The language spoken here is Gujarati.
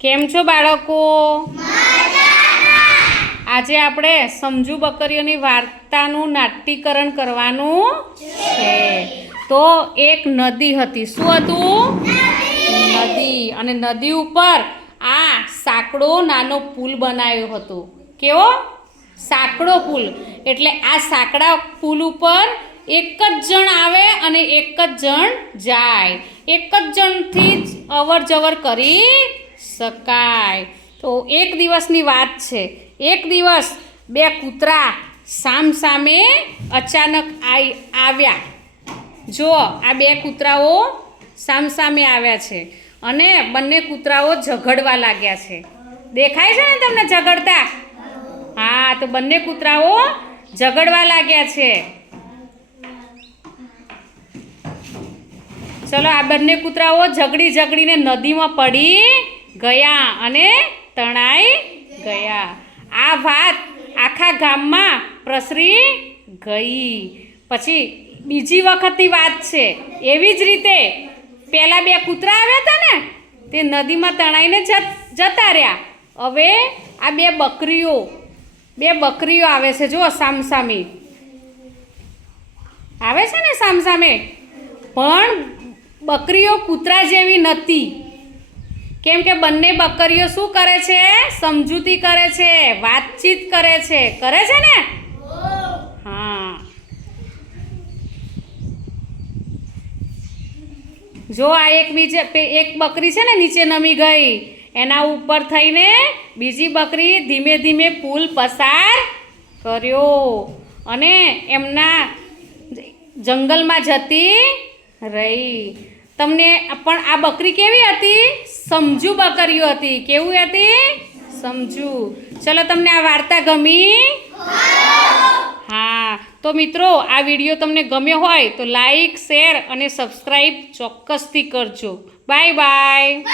કેમ છો બાળકો? આજે આપણે સમજુ બકરીઓની વાર્તાનું નાટ્યકરણ કરવાનું છે. તો એક નદી હતી. શું હતું? નદી. અને નદી ઉપર આ સાંકડો નાનો પુલ બનાવ્યો હતો. કેવો? સાંકડો પુલ. એટલે આ સાંકડા પુલ ઉપર એક જ જણ આવે અને એક જ જણ જાય. એક જ જણથી જ અવર જવર કરી શકાય. તો એક દિવસની વાત છે. એક દિવસ બે કૂતરા સામસામે અચાનક આવ્યા. જુઓ, આ બે કૂતરાઓ સામસામે આવ્યા છે અને બંને કૂતરાઓ ઝઘડવા લાગ્યા છે. દેખાય છે ને તમને ઝઘડતા? હા, તો બંને કૂતરાઓ ઝઘડવા લાગ્યા છે. ચલો, આ બંને કૂતરાઓ ઝઘડીને નદીમાં પડી ગયા અને તણાઈ ગયા. આ વાત આખા ગામમાં પ્રસરી ગઈ. પછી બીજી વખતની વાત છે. એવી જ રીતે પહેલાં બે કૂતરા આવ્યા હતા ને, તે નદીમાં તણાઈને જતા રહ્યા. હવે આ બે બકરીઓ આવે છે. જુઓ, સામસામે આવે છે ને, સામસામે. પણ બકરીઓ કૂતરા જેવી નથી. કેમ કે બંને બકરીઓ શું કરે છે? સમજૂતી કરે છે, વાતચીત કરે છે. કરે છે ને? હા. જો આ એક બકરી છે ને, નીચે નમી ગઈ. એના ઉપર થઈને બીજી બકરી ધીમે ધીમે પુલ પસાર કર્યો અને એમના જંગલમાં જતી રહી. તમને પણ આ બકરી કેવી હતી? સમજુ બકરીઓ હતી. કેવું હતી? સમજુ. ચલો, તમને આ વાર્તા ગમી? હા. તો મિત્રો, આ વિડીયો તમને ગમ્યો હોય તો લાઈક, શેર અને સબસ્ક્રાઈબ ચોક્કસથી કરજો. Bye bye.